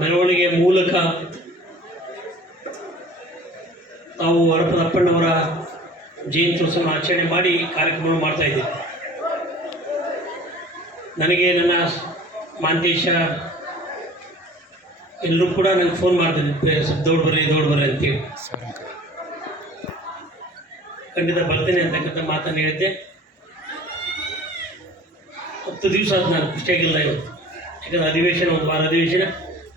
ಮೆರವಣಿಗೆ ಮೂಲಕ ತಾವು ಹಡಪದ ಅಪ್ಪಣ್ಣವರ ಜಯಂತ್ಯೋತ್ಸವ ಆಚರಣೆ ಮಾಡಿ ಕಾರ್ಯಕ್ರಮ ಮಾಡ್ತಾ ಇದ್ದೀವಿ. ನನಗೆ ನನ್ನ ಮಾಂತೇಶ ಎಲ್ಲರೂ ಕೂಡ ನನಗೆ ಫೋನ್ ಮಾಡ್ತಿದ್ದೆ, ದೌಡ್ ಬರ್ರಿ ಅಂತೇಳಿ. ಖಂಡಿತ ಬರ್ತೇನೆ ಅಂತಕ್ಕಂಥ ಮಾತನ್ನು ಹೇಳಿದ್ದೆ. 10 ದಿವಸ ಆದ ನಾನು ಖುಷಿಯಾಗಿಲ್ಲ ಇವತ್ತು. ಯಾಕಂದರೆ ಅಧಿವೇಶನ, ಒಂದು ವಾರ ಅಧಿವೇಶನ,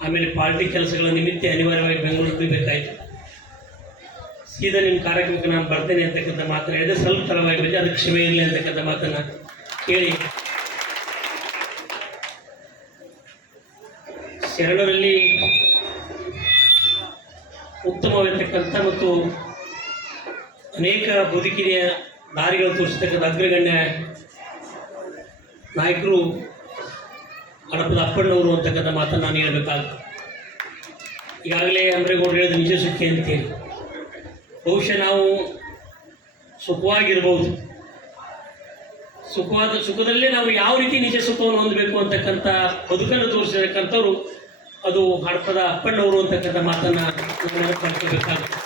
ಆಮೇಲೆ ಪಾರ್ಟಿ ಕೆಲಸಗಳ ನಿಮಿತ್ತ ಅನಿವಾರ್ಯವಾಗಿ ಬೆಂಗಳೂರಿಗೆ ಬೇಕಾಯಿತು. ಸೀದಾ ನಿಮ್ಮ ಕಾರ್ಯಕ್ರಮಕ್ಕೆ ನಾನು ಬರ್ತೇನೆ ಅಂತಕ್ಕಂಥ ಮಾತನ್ನು ಹೇಳಿದೆ. ಸ್ವಲ್ಪ ತಡವಾಗಿ ಬಂದೆ, ಅದಕ್ಕೆ ಕ್ಷಮೆ ಇರಲಿ ಅಂತಕ್ಕಂಥ ಮಾತನ್ನು ಕೇಳಿ, ಶರಣರಲ್ಲಿ ಉತ್ತಮವಾಗಿರ್ತಕ್ಕಂಥ ಮತ್ತು ಅನೇಕ ಬದುಕಿನ ದಾರಿಗಳು ತೋರಿಸ್ತಕ್ಕಂಥ ಅಗ್ರಗಣ್ಯ ನಾಯಕರು ಹಡಪದ ಅಪ್ಪಣ್ಣವರು ಅಂತಕ್ಕಂಥ ಮಾತನ್ನು ನಾನು ಹೇಳಬೇಕಾಗ್ತದೆ. ಈಗಾಗಲೇ ಅಂಬ್ರೇಗೌಡರು ಹೇಳಿದ ನಿಜ ಸುಖಿ ಅಂತೇಳಿ. ಬಹುಶಃ ನಾವು ಸುಖವಾಗಿರ್ಬೋದು, ಸುಖದಲ್ಲೇ ನಾವು ಯಾವ ರೀತಿ ನಿಜ ಸುಖವನ್ನು ಹೊಂದಬೇಕು ಅಂತಕ್ಕಂಥ ಬದುಕನ್ನು ತೋರಿಸಿರ್ತಕ್ಕಂಥವ್ರು ಅದು ಹಡಪದ ಅಪ್ಪಣ್ಣವರು ಅಂತಕ್ಕಂಥ ಮಾತನ್ನು ನಾವು ಮಾಡ್ಕೋಬೇಕಾಗ್ತದೆ.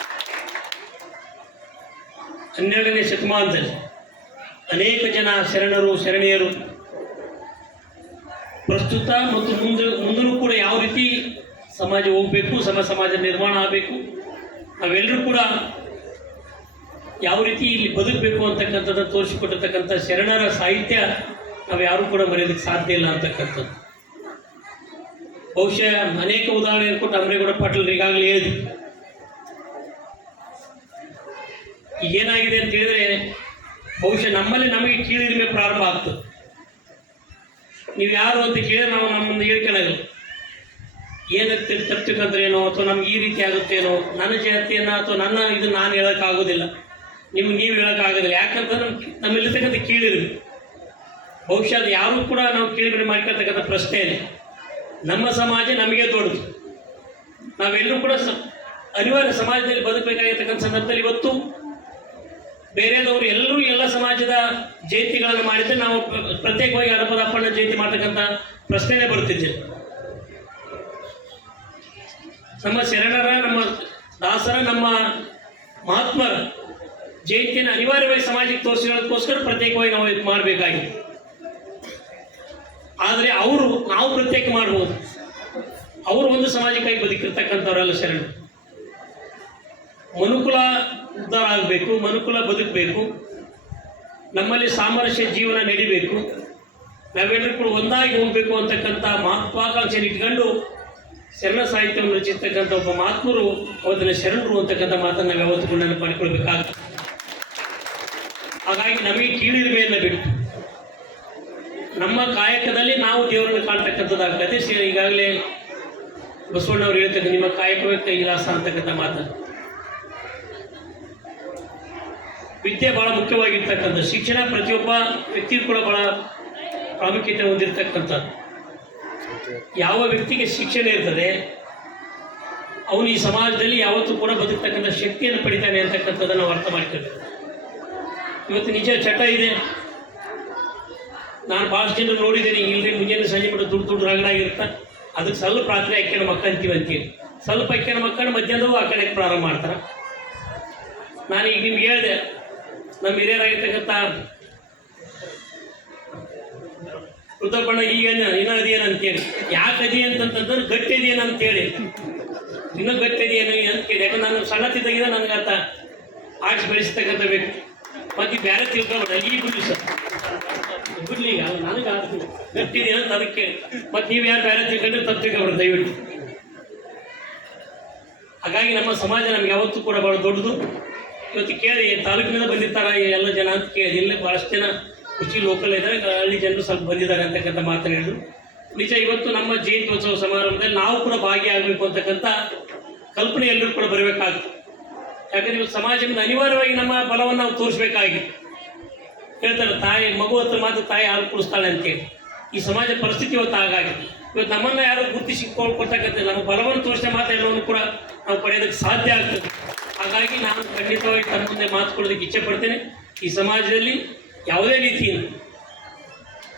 12ನೇ ಶತಮಾನದಲ್ಲಿ ಅನೇಕ ಜನ ಶರಣರು ಶರಣೆಯರು ಪ್ರಸ್ತುತ ಮತ್ತು ಮುಂದೂ ಕೂಡ ಯಾವ ರೀತಿ ಸಮಾಜ ಹೋಗಬೇಕು, ಸಮಾಜ ನಿರ್ಮಾಣ ಆಗಬೇಕು, ನಾವೆಲ್ಲರೂ ಕೂಡ ಯಾವ ರೀತಿ ಇಲ್ಲಿ ಬದುಕಬೇಕು ಅಂತಕ್ಕಂಥದ್ದು ತೋರಿಸಿಕೊಟ್ಟಿರ್ತಕ್ಕಂಥ ಶರಣರ ಸಾಹಿತ್ಯ ನಾವು ಯಾರೂ ಕೂಡ ಮರೆಯೋದಕ್ಕೆ ಸಾಧ್ಯ ಇಲ್ಲ ಅಂತಕ್ಕಂಥದ್ದು. ಬಹುಶಃ ಅನೇಕ ಉದಾಹರಣೆ ಕೊಟ್ಟು ಅಂಬ್ರೇಗೌಡ ಪಾಟೀಲ್ ಈಗಾಗಲೇ ಹೇಳಿದ್ರು. ಏನಾಗಿದೆ ಅಂತ ಹೇಳಿದ್ರೆ, ಬಹುಶಃ ನಮ್ಮಲ್ಲಿ ನಮಗೆ ಕೀಳಿರಿಮೆ ಪ್ರಾರಂಭ ಆಗ್ತದೆ. ನೀವು ಯಾರು ಅಂತ ಕೇಳಿದ್ರೆ ನಾವು ನಮ್ಮನ್ನು ಹೇಳ್ಕೊಳ್ಳೋದು ಏನು ತಪ್ಪಿಕಂದ್ರೇನೋ ಅಥವಾ ನಮ್ಗೆ ಈ ರೀತಿ ಆಗುತ್ತೇನೋ, ನನ್ನ ಜಾತಿಯನ್ನು ಅಥವಾ ನನ್ನ ಇದನ್ನು ನಾನು ಹೇಳೋಕ್ಕಾಗೋದಿಲ್ಲ, ನಿಮ್ಗೆ ನೀವು ಹೇಳೋಕ್ಕಾಗೋದಿಲ್ಲ. ಯಾಕಂತ ನಮ್ಮಲ್ಲಿರ್ತಕ್ಕಂಥ ಕೀಳಿರಿಮೆ. ಬಹುಶಃ ಅದು ಯಾರೂ ಕೂಡ ನಾವು ಕೀಳಿರಿಮೆ ಮಾಡ್ಕೊಳ್ತಕ್ಕಂಥ ಪ್ರಶ್ನೆ ಇಲ್ಲ. ನಮ್ಮ ಸಮಾಜ ನಮಗೆ ದೊಡ್ಡದು. ನಾವೆಲ್ಲರೂ ಕೂಡ ಅನಿವಾರ್ಯ ಸಮಾಜದಲ್ಲಿ ಬದುಕಬೇಕಾಗಿರ್ತಕ್ಕಂಥ ಸಂದರ್ಭದಲ್ಲಿ ಇವತ್ತು ಬೇರೆದವರು ಎಲ್ಲರೂ ಎಲ್ಲ ಸಮಾಜದ ಜಯಂತಿಗಳನ್ನು ಮಾಡಿದ್ರೆ ನಾವು ಪ್ರತ್ಯೇಕವಾಗಿ ಹಡಪದ ಅಪ್ಪಣ್ಣ ಜಯಂತಿ ಮಾಡ್ತಕ್ಕಂಥ ಪ್ರಶ್ನೆನೇ ಬರ್ತಿದ್ದಿಲ್ಲ. ನಮ್ಮ ಶರಣರ, ನಮ್ಮ ದಾಸರ, ನಮ್ಮ ಮಹಾತ್ಮರ ಜಯಂತಿಯನ್ನು ಅನಿವಾರ್ಯವಾಗಿ ಸಮಾಜಕ್ಕೆ ತೋರಿಸೋದಕ್ಕೋಸ್ಕರ ಪ್ರತ್ಯೇಕವಾಗಿ ನಾವು ಇದು ಮಾಡಬೇಕಾಗಿದೆ. ಆದರೆ ನಾವು ಪ್ರತ್ಯೇಕ ಮಾಡ್ಬೋದು. ಅವರು ಒಂದು ಸಮಾಜಕ್ಕಾಗಿ ಬದುಕಿರ್ತಕ್ಕಂಥವರೆಲ್ಲ ಶರಣರು. ಮನುಕುಲ ಉದ್ಧಾರ ಆಗಬೇಕು, ಮನುಕುಲ ಬದುಕಬೇಕು, ನಮ್ಮಲ್ಲಿ ಸಾಮರಸ್ಯ ಜೀವನ ನಡಿಬೇಕು, ನಾವೆಲ್ಲರೂ ಕೂಡ ಒಂದಾಗಿ ಹೋಗಬೇಕು ಅಂತಕ್ಕಂಥ ಮಹತ್ವಾಕಾಂಕ್ಷೆಯನ್ನು ಇಟ್ಕೊಂಡು ಶರಣ ಸಾಹಿತ್ಯವನ್ನು ರಚಿಸ್ತಕ್ಕಂಥ ಒಬ್ಬ ಮಹಾತ್ಮರು ಅವತ್ತಿನ ಶರಣರು ಅಂತಕ್ಕಂಥ ಮಾತನ್ನು ನಾವು ಯಾವತ್ತೂ ಕೂಡ ನೆನಪು ಮಾಡಿಕೊಳ್ಬೇಕಾಗ್ತದೆ. ಹಾಗಾಗಿ ನಮಗೆ ಕೀಳಿರಿಮೆಯನ್ನು ಬಿಟ್ಟು ನಮ್ಮ ಕಾಯಕದಲ್ಲಿ ನಾವು ದೇವರನ್ನು ಕಾಣ್ತಕ್ಕಂಥದ್ದಾಗ್ತದೆ. ಈಗಾಗಲೇ ಬಸವಣ್ಣವ್ರು ಹೇಳ್ತಕ್ಕಂಥ ನಿಮ್ಮ ಕಾಯಕವೇ ಕೈಲಾಸ ಅಂತಕ್ಕಂಥ ಮಾತನ್ನು. ವಿದ್ಯೆ ಭಾಳ ಮುಖ್ಯವಾಗಿರ್ತಕ್ಕಂಥ ಶಿಕ್ಷಣ ಪ್ರತಿಯೊಬ್ಬ ವ್ಯಕ್ತಿಗೂ ಕೂಡ ಭಾಳ ಪ್ರಾಮುಖ್ಯತೆ ಹೊಂದಿರತಕ್ಕಂಥದ್ದು. ಯಾವ ವ್ಯಕ್ತಿಗೆ ಶಿಕ್ಷಣ ಇರ್ತದೆ ಅವನು ಈ ಸಮಾಜದಲ್ಲಿ ಯಾವತ್ತೂ ಕೂಡ ಬದುಕ್ತಕ್ಕಂಥ ಶಕ್ತಿಯನ್ನು ಪಡಿತಾನೆ ಅಂತಕ್ಕಂಥದ್ದನ್ನು ನಾವು ಅರ್ಥ ಮಾಡ್ಕೊಳ್ಬೇಕು. ಇವತ್ತು ನಿಜ ಚಟ ಇದೆ. ನಾನು ಭಾಳಷ್ಟು ಜನ ನೋಡಿದ್ದೀನಿ, ಇಲ್ಲರಿ ಮುಂಜಾನೆ ಸಂಜೆ ಮಟ್ಟ ದುಡ್ಡು ರಗಡಾಗಿರುತ್ತೆ, ಅದಕ್ಕೆ ಸ್ವಲ್ಪ ರಾತ್ರಿ ಹಾಕ್ಯಣ ಮಕ್ಕಂತೀವಿ ಅಂತೀವಿ. ಸ್ವಲ್ಪ ಹಾಕ್ಯಣ ಮಕ್ಕಳು ಮಧ್ಯಾಹ್ನದವು ಆ ಕಡೆ ಪ್ರಾರಂಭ ಮಾಡ್ತಾರೆ. ನಾನೀಗ ನಿಮ್ಗೆ ಹೇಳಿದೆ, ನಮ್ಮ ಹಿರಿಯರಾಗಿರ್ತಕ್ಕಂಥ ಋತುಪಣ್ಣ ಈಗ ಇನ್ನೂ ಅದೇನು ಅಂತೇಳಿ. ಯಾಕೆ ಅದಿ ಅಂತಂತಂದ್ರೆ ಗಟ್ಟಿ ಅದೇನು ಅಂತೇಳಿ, ಇನ್ನೂ ಗಟ್ಟಿ ಅದೇನು ಅಂತ ಕೇಳಿ. ಯಾಕಂದ್ರೆ ನಾನು ಸಣ್ಣತಿದ್ದಾಗಿಂದ ನನಗೆ ಆತ ಆಡಿಸಿ ಬೆಳೆಸ್ತಕ್ಕಂಥ ವ್ಯಕ್ತಿ. ಮತ್ತು ಬೇರೆ ತಿಳ್ಕೊಬೇಡ, ಈ ಬಿಡ್ಲಿ ಸರ್ ಬಿಡ್ಲಿ, ಈಗ ನನಗೆ ಆಡ್ತೀನಿ ಗಟ್ಟಿದೆ ಅಂತ ಅದಕ್ಕೆ ಕೇಳಿ. ಮತ್ತು ನೀವು ಯಾರು ಬೇರೆ ತಿಳ್ಕೊಂಡ್ರೆ ತಪ್ಪು ತಿಳ್ಕೊಬೇಡ ದಯವಿಟ್ಟು. ಹಾಗಾಗಿ ನಮ್ಮ ಸಮಾಜ ನಮ್ಗೆ ಯಾವತ್ತೂ ಕೂಡ ಭಾಳ ದೊಡ್ಡದು. ಇವತ್ತು ಕೇಳಿ ತಾಲೂಕಿನಿಂದ ಬಂದಿರ್ತಾರೆ ಎಲ್ಲ ಜನ ಅಂತ ಕೇಳಿ. ಇಲ್ಲೇ ಭಾಳಷ್ಟು ಜನ ಖುಷಿ ಲೋಕಲ್ ಇದ್ದಾರೆ, ಹಳ್ಳಿ ಜನರು ಸ್ವಲ್ಪ ಬಂದಿದ್ದಾರೆ ಅಂತಕ್ಕಂಥ ಮಾತನ್ನು ಹೇಳಿದ್ರು. ನಿಜ ಇವತ್ತು ನಮ್ಮ ಜಯಂತ್ಯೋತ್ಸವ ಸಮಾರಂಭದಲ್ಲಿ ನಾವು ಕೂಡ ಭಾಗಿಯಾಗಬೇಕು ಅಂತಕ್ಕಂಥ ಕಲ್ಪನೆ ಎಲ್ಲರೂ ಕೂಡ ಬರಬೇಕಾಗ್ತದೆ. ಯಾಕಂದರೆ ಇವತ್ತು ಸಮಾಜದಿಂದ ಅನಿವಾರ್ಯವಾಗಿ ನಮ್ಮ ಬಲವನ್ನು ನಾವು ತೋರಿಸ್ಬೇಕಾಗಿತ್ತು. ಹೇಳ್ತಾರೆ ತಾಯಿ ಮಗು ಹತ್ರ ಮಾತ್ರ ತಾಯಿ ಹಾಲು ಕುಡಿಸ್ತಾಳೆ ಅಂತೇಳಿ. ಈ ಸಮಾಜ ಪರಿಸ್ಥಿತಿ ಇವತ್ತು ಹಾಗಾಗಿದೆ. ಇವತ್ತು ನಮ್ಮನ್ನು ಯಾರು ಗುರುತಿಸಿ ಕೊಡ್ತಕ್ಕಂಥ ನಮ್ಮ ಬಲವನ್ನು ತೋರಿಸಿದ ಮಾತ್ರ ಎಲ್ಲವನ್ನು ಕೂಡ ನಾವು ಪಡೆಯೋದಕ್ಕೆ ಸಾಧ್ಯ ಆಗ್ತದೆ. ಹಾಗಾಗಿ ನಾನು ಖಂಡಿತವಾಗಿ ತಮ್ಮ ಮುಂದೆ ಮಾತು ಕೊಡೋದಕ್ಕೆ ಇಚ್ಛೆ ಪಡ್ತೇನೆ. ಈ ಸಮಾಜದಲ್ಲಿ ಯಾವುದೇ ರೀತಿಯಿಂದ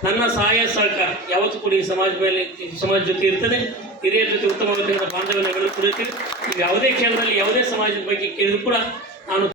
ನನ್ನ ಸಹಾಯ ಸಹಕಾರ ಯಾವತ್ತೂ ಕೂಡ ಈ ಸಮಾಜ ಮೇಲೆ ಈ ಸಮಾಜ ಜೊತೆ ಇರ್ತದೆ. ಹಿರಿಯರ ಜೊತೆ ಉತ್ತಮವಾದ ಬಾಂಧವ್ಯವನ್ನು ಬೆಳೆಸ್ಕೊಳ್ತೀವಿ. ನೀವು ಯಾವುದೇ ಕ್ಷೇತ್ರದಲ್ಲಿ ಯಾವುದೇ ಸಮಾಜದ ಬಗ್ಗೆ ಕೇಳಿದ್ರು ಕೂಡ ನಾನು